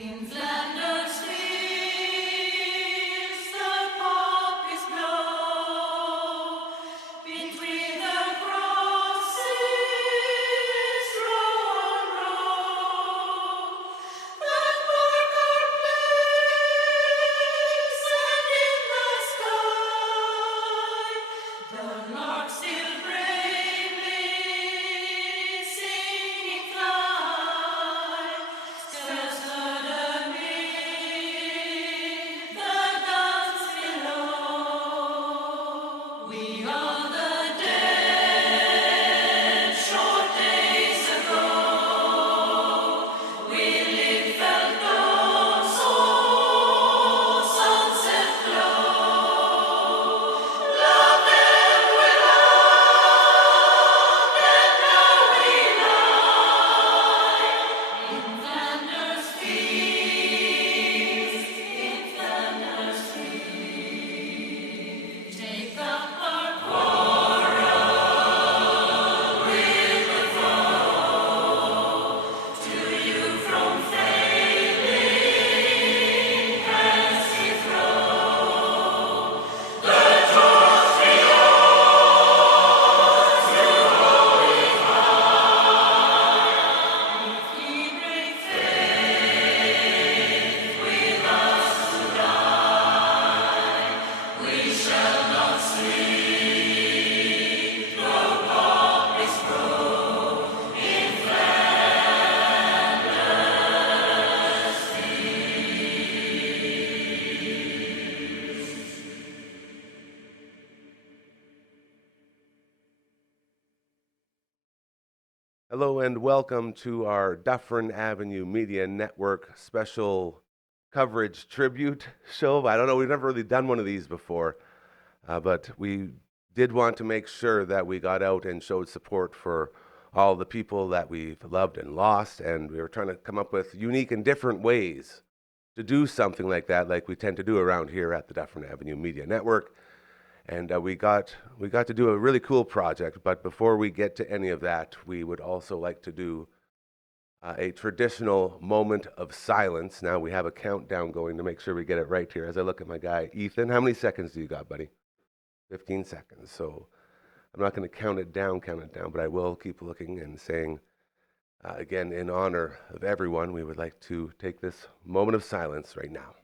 In Flanders fields the poppies blow, between the crosses row on row. The marker plays, and in the sky the lark still bravely singing fly. Stirs heard amid the dance below. We are the dead, short days ago. We lived, felt, known, saw sunset glow. Loved and we loved, and now we lie in Flanders fields, in Flanders fields. Take up our quarrel with the foe, to you from failing hands we throw. The torch we hold to hold it high. If ye break faith with us to die, we shall not sleep, though poppies grow in Flanders fields. Hello and welcome to our Dufferin Avenue Media Network special coverage tribute show. I don't know, we've never really done one of these before, but we did want to make sure that we got out and showed support for all the people that we've loved and lost, and we were trying to come up with unique and different ways to do something like that, like we tend to do around here at the Dufferin Avenue Media Network. And we got to do a really cool project, but before we get to any of that, we would also like to do a traditional moment of silence. Now we have a countdown going to make sure we get it right here. As I look at my guy, Ethan, how many seconds do you got, buddy? 15 seconds. So I'm not going to count it down, but I will keep looking and saying, again, in honor of everyone, we would like to take this moment of silence right now.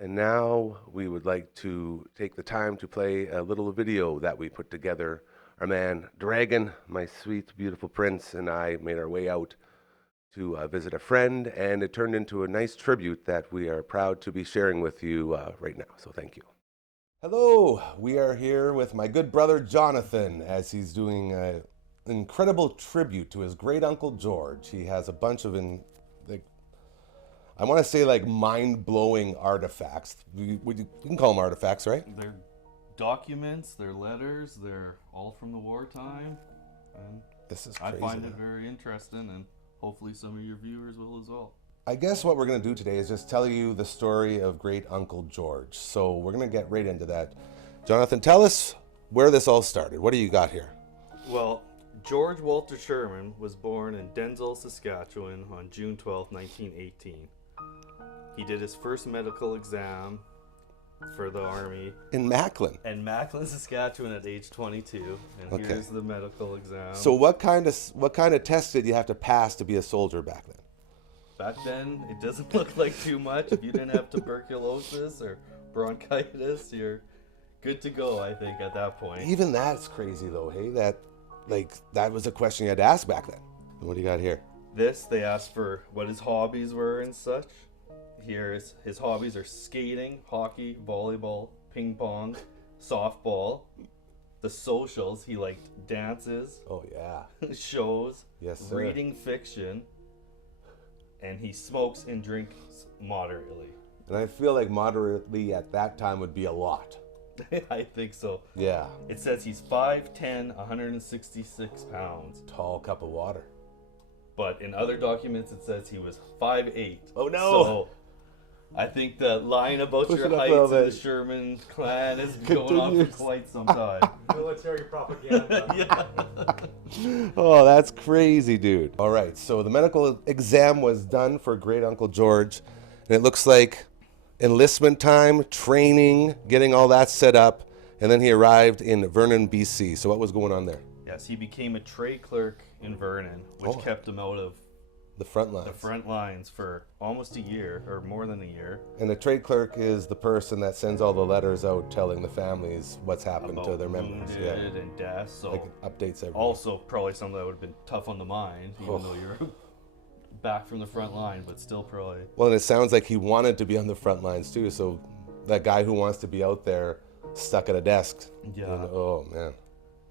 And now we would like to take the time to play a little video that we put together. Our man Dragon, my sweet, beautiful prince, and I made our way out to visit a friend, and it turned into a nice tribute that we are proud to be sharing with you right now. So thank you. Hello, we are here with my good brother Jonathan as he's doing an incredible tribute to his great uncle George. He has a bunch of I want to say like mind-blowing artifacts. We can call them artifacts, right? They're documents, they're letters, they're all from the wartime. And this is crazy. I find it very interesting, and hopefully some of your viewers will as well. I guess what we're going to do today is just tell you the story of great Uncle George. So we're going to get right into that. Jonathan, tell us where this all started. What do you got here? Well, George Walter Sherman was born in Denzel, Saskatchewan on June 12, 1918. He did his first medical exam for the Army in Macklin, Saskatchewan at age 22, and okay. Here's the medical exam. So what kind of test did you have to pass to be a soldier back then? Back then, it doesn't look like too much. If you didn't have tuberculosis or bronchitis, you're good to go, I think, at that point. Even that's crazy though, hey? That was a question you had to ask back then. What do you got here? They asked for what his hobbies were and such. Here's his hobbies are skating, hockey, volleyball, ping pong, softball. The socials, he liked dances. Oh yeah. Shows. Yes, sir. Reading fiction. And he smokes and drinks moderately. And I feel like moderately at that time would be a lot. I think so. Yeah. It says he's 5'10", 166 pounds. Tall cup of water. But in other documents it says he was 5'8". Oh no! So I think the line about your heights in the Sherman clan is going on for quite some time. Military propaganda. Yeah. Oh, that's crazy, dude. All right, so the medical exam was done for great Uncle George, and it looks like enlistment time, training, getting all that set up, and then he arrived in Vernon, BC. So what was going on there? Yes, he became a trade clerk in Vernon, which kept him out of the front lines. The front lines for almost a year, or more than a year. And the trade clerk is the person that sends all the letters out telling the families what's happened to their members. Yeah, and deaths. So like updates everything. Also, probably something that would have been tough on the mind, even though you're back from the front line, but still probably. Well, and it sounds like he wanted to be on the front lines too. So that guy who wants to be out there stuck at a desk. Yeah. Oh man.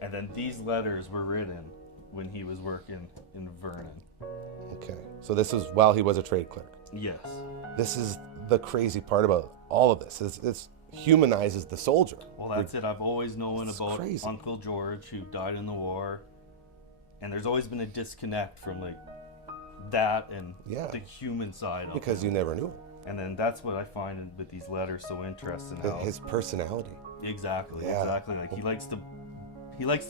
And then these letters were written when he was working in Vernon. Okay, so this is while he was a trade clerk. Yes. This is the crazy part about all of this. It humanizes the soldier. Well, that's it. I've always known about crazy. Uncle George, who died in the war, and there's always been a disconnect from like that and the human side of because you never knew. And then that's what I find with these letters so interesting. His personality. Exactly. Like he likes to.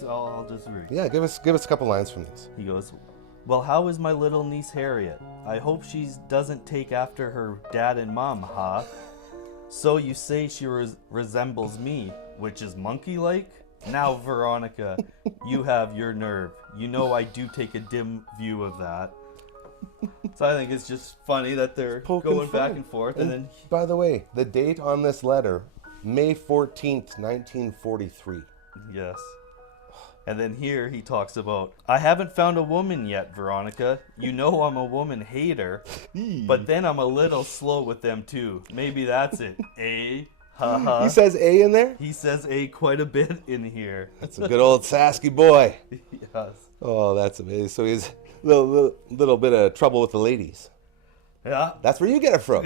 I'll just read. Yeah, give us a couple lines from this. He goes, "Well, how is my little niece Harriet? I hope she doesn't take after her dad and mom, huh? So you say she resembles me, which is monkey-like? Now, Veronica, you have your nerve. You know I do take a dim view of that." So I think it's just funny that they're going back and forth. And then, by the way, the date on this letter, May 14th, 1943. Yes. And then here he talks about, "I haven't found a woman yet, Veronica. You know I'm a woman hater, but then I'm a little slow with them too. Maybe that's it. Eh? Ha. He says A in there? He says A quite a bit in here. That's a good old Sasky boy. Yes. Oh, that's amazing. So he's a little bit of trouble with the ladies. Yeah. That's where you get it from.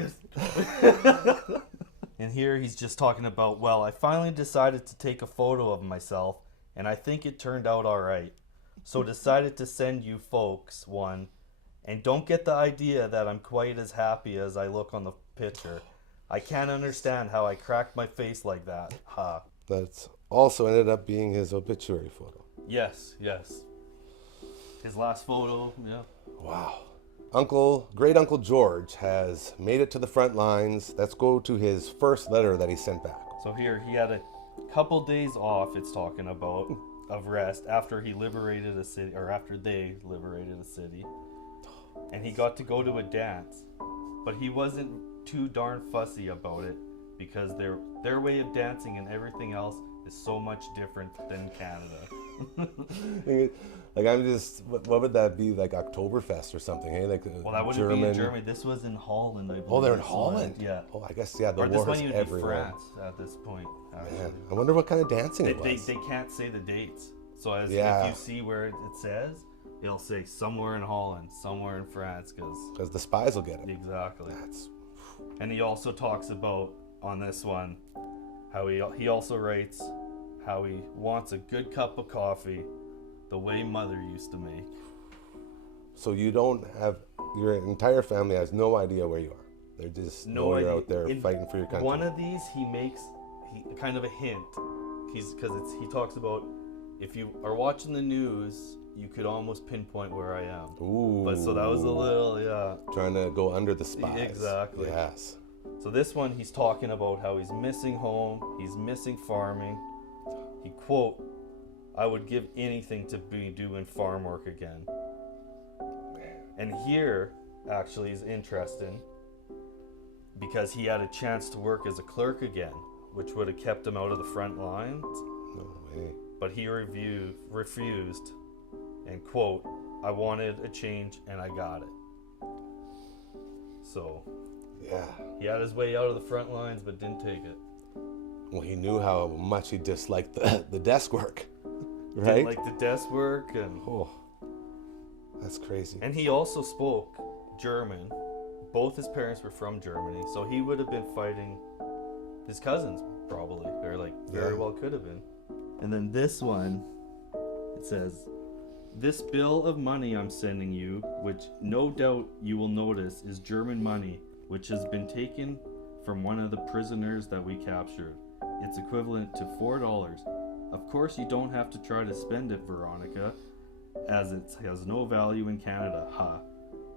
And here he's just talking about, well, I finally decided to take a photo of myself, and I think it turned out all right. So decided to send you folks one, and don't get the idea that I'm quite as happy as I look on the picture. I can't understand how I cracked my face like that. Ha. That's also ended up being his obituary photo. Yes, yes. His last photo, yeah. Wow. Great Uncle George has made it to the front lines. Let's go to his first letter that he sent back. So here he had a couple days off, it's talking about, of rest after he liberated a city, or after they liberated a city. And he got to go to a dance. But he wasn't too darn fussy about it because their way of dancing and everything else is so much different than Canada. Like, I'm just, what would that be, like Oktoberfest or something, hey? Like, Well, that wouldn't be in Germany. This was in Holland, I believe. Oh, they're in this Holland? one. Yeah. Oh, I guess, yeah, the Or this war one is would be everywhere. France at this point. actually. Man, I wonder what kind of dancing it They, was. they can't say the dates. So as Yeah. if you see where it says, it'll say somewhere in Holland, somewhere in France, Because the spies will get it. exactly. That's, And he also talks about, on this one, how he also writes how he wants a good cup of coffee the way mother used to make. so you don't have, your entire family has no idea where you are. They just know you're out there fighting for your country. One of these he makes kind of a hint. He talks about, if you are watching the news, you could almost pinpoint where I am. Ooh. But so that was a little, yeah. Trying to go under the spies. Exactly. Yes. So this one, he's talking about how he's missing home, he's missing farming. He quote, I would give anything to be doing farm work again. And here, actually, is interesting because he had a chance to work as a clerk again, which would have kept him out of the front lines. No way. But he refused and quote, I wanted a change and I got it. So Yeah. he had his way out of the front lines but didn't take it. Well, he knew how much he disliked the desk work, right? Didn't like the desk work Oh, that's crazy. and he also spoke German. Both his parents were from Germany, so he would have been fighting his cousins probably, or like very Yeah. well could have been. And then this one, it says, this bill of money I'm sending you, which no doubt you will notice is German money, which has been taken from one of the prisoners that we captured. It's equivalent to $4. Of course you don't have to try to spend it, Veronica, as it has no value in Canada, ha.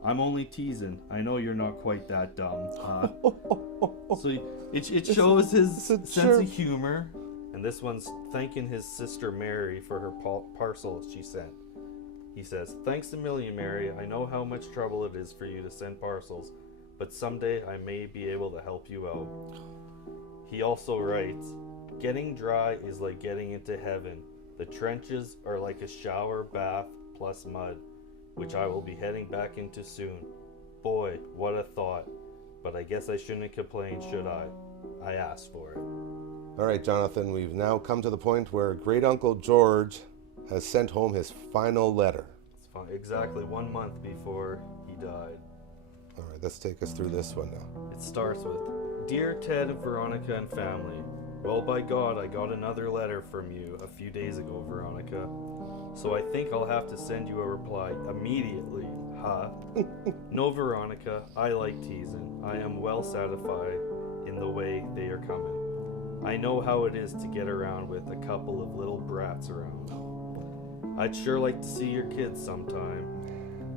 I'm only teasing. I know you're not quite that dumb, ha. So it shows his sense of humor. And this one's thanking his sister Mary for her parcel she sent. He says, thanks a million, Mary. I know how much trouble it is for you to send parcels, but someday I may be able to help you out. He also writes, getting dry is like getting into heaven. The trenches are like a shower bath plus mud, which I will be heading back into soon. Boy, what a thought. But I guess I shouldn't complain, should I? I asked for it. All right, Jonathan, we've now come to the point where Great Uncle George has sent home his final letter. It's fine. Exactly 1 month before he died. All right, let's take us through this one now. It starts with, Dear Ted, Veronica, and family, well, by God, I got another letter from you a few days ago, Veronica. So I think I'll have to send you a reply immediately, ha. No, Veronica, I like teasing. I am well satisfied in the way they are coming. I know how it is to get around with a couple of little brats around. I'd sure like to see your kids sometime,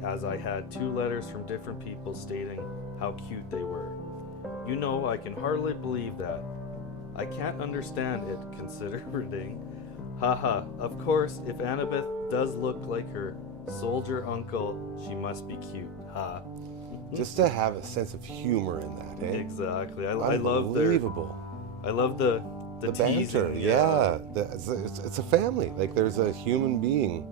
as I had 2 letters from different people stating how cute they were. You know, I can hardly believe that. I can't understand it, considering. Haha, of course, if Annabeth does look like her soldier uncle, she must be cute, ha. Just to have a sense of humor in that, eh? Exactly. I love Unbelievable. I love the The teasing, banter, yeah. It's a family. Like, there's a human being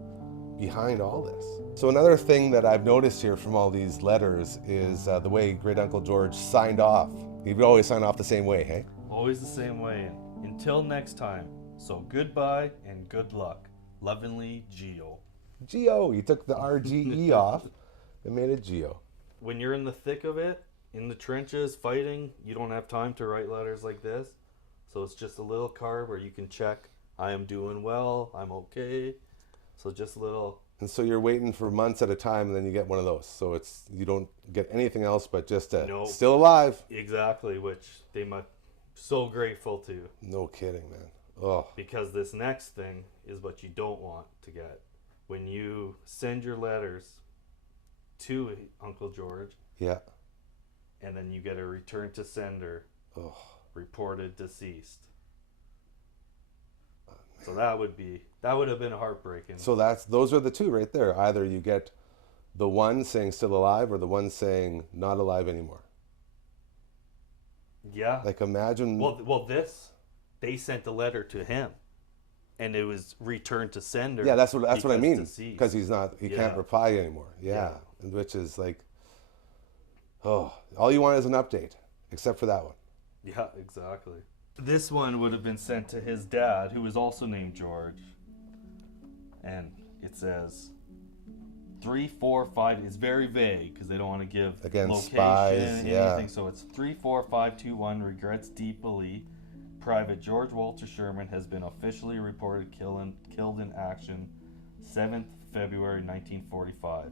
behind all this. So another thing that I've noticed here from all these letters is the way Great Uncle George signed off. He would always sign off the same way, hey? Always the same way. Until next time. So goodbye and good luck. Lovingly, Geo. Geo. He took the RGE off and made it Geo. When you're in the thick of it, in the trenches fighting, you don't have time to write letters like this. So it's just a little card where you can check, I am doing well, I'm okay. So just a little. And so you're waiting for months at a time, and then you get one of those. So you don't get anything else but just Nope. still alive. Exactly, which they must so grateful to. No kidding, man. Oh, Because this next thing is what you don't want to get. When you send your letters to Uncle George, yeah. and then you get a return to sender, Oh, reported deceased. So that would have been heartbreaking. so those are the two right there. Either you get the one saying still alive, or the one saying not alive anymore. Yeah. Like imagine. Well, they sent a letter to him, and it was returned to sender. Yeah, that's what I mean. Deceased. Because he can't Yeah. reply anymore. Yeah. Which is like, oh, all you want is an update, except for that one. Yeah, exactly. This one would have been sent to his dad, who was also named George. And it says 345. It's very vague because they don't want to give Again, location, spies, anything. yeah. So it's 34521. Regrets deeply. Private George Walter Sherman has been officially reported killed in action, 7th February 1945.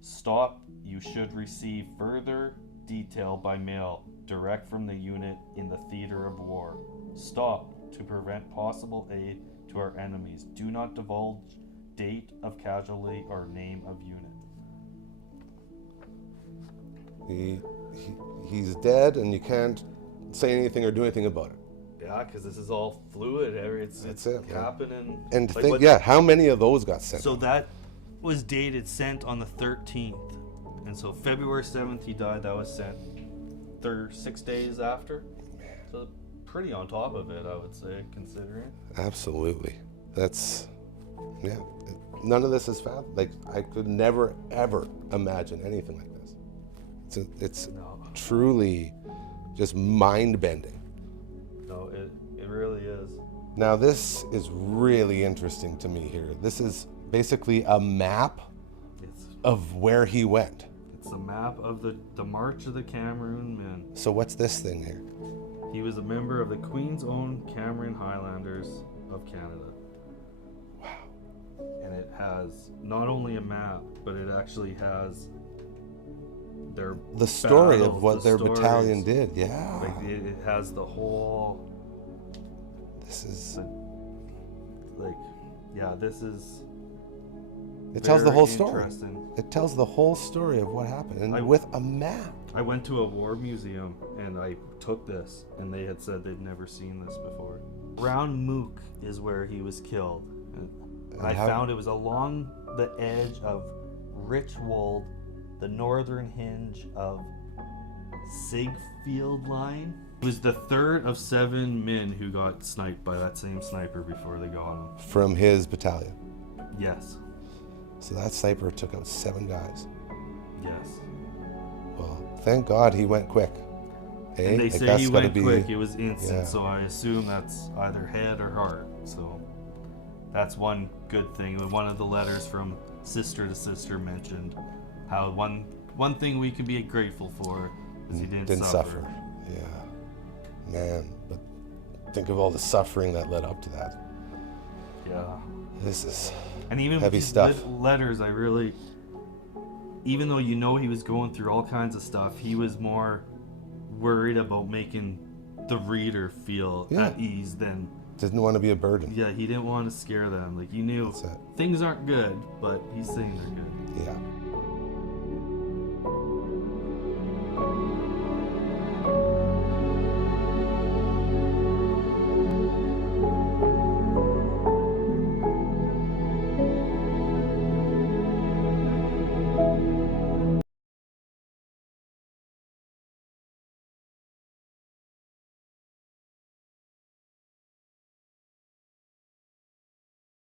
Stop. You should receive further detail by mail, direct from the unit in the theater of war. Stop to prevent possible aid to our enemies. Do not divulge date of casualty or name of unit. He's dead, and you can't say anything or do anything about it. Yeah, because this is all fluid. That's it, man. happening. And Like think, what- yeah, how many of those got sent? So that was dated sent on the 13th. And so February 7th he died. That was sent 6 days after. So pretty on top of it, I would say, considering. Absolutely. That's, yeah. None of this is like I could never ever imagine anything like this. It's No, truly just mind bending. no, it really is. Now this is really interesting to me here. This is basically a map It's of where he went. a map of the March of the Cameroon Men. So what's this thing here? He was a member of the Queen's Own Cameroon Highlanders of Canada. Wow. And it has not only a map, but it actually has their The story of battles, what the their stories. battalion did. Yeah. Like it has the whole, This is. like, yeah, this is. It tells the very whole story. interesting. It tells the whole story of what happened, and I- with a map. I went to a war museum and I took this, and they had said they'd never seen this before. Round Mook is where he was killed. And I how- found it was along the edge of Richwold, the northern hinge of Sigfield Line. It was the third of 7 men who got sniped by that same sniper before they got him. From his battalion. Yes, So that sniper took out 7 guys. yes. Well, thank God he went quick. Hey, And they like say that's he gotta went be, quick. It was instant, yeah. so I assume that's either head or heart. So that's one good thing. One of the letters from sister to sister mentioned how one thing we can be grateful for is he didn't suffer. Yeah, man. But think of all the suffering that led up to that. Yeah. This is And even heavy with these stuff. letters, I really, even though you know he was going through all kinds of stuff, he was more worried about making the reader feel Yeah. at ease than. Didn't want to be a burden. Yeah, he didn't want to scare them. Like, you knew That's it. things aren't good, but he's saying they're good. Yeah.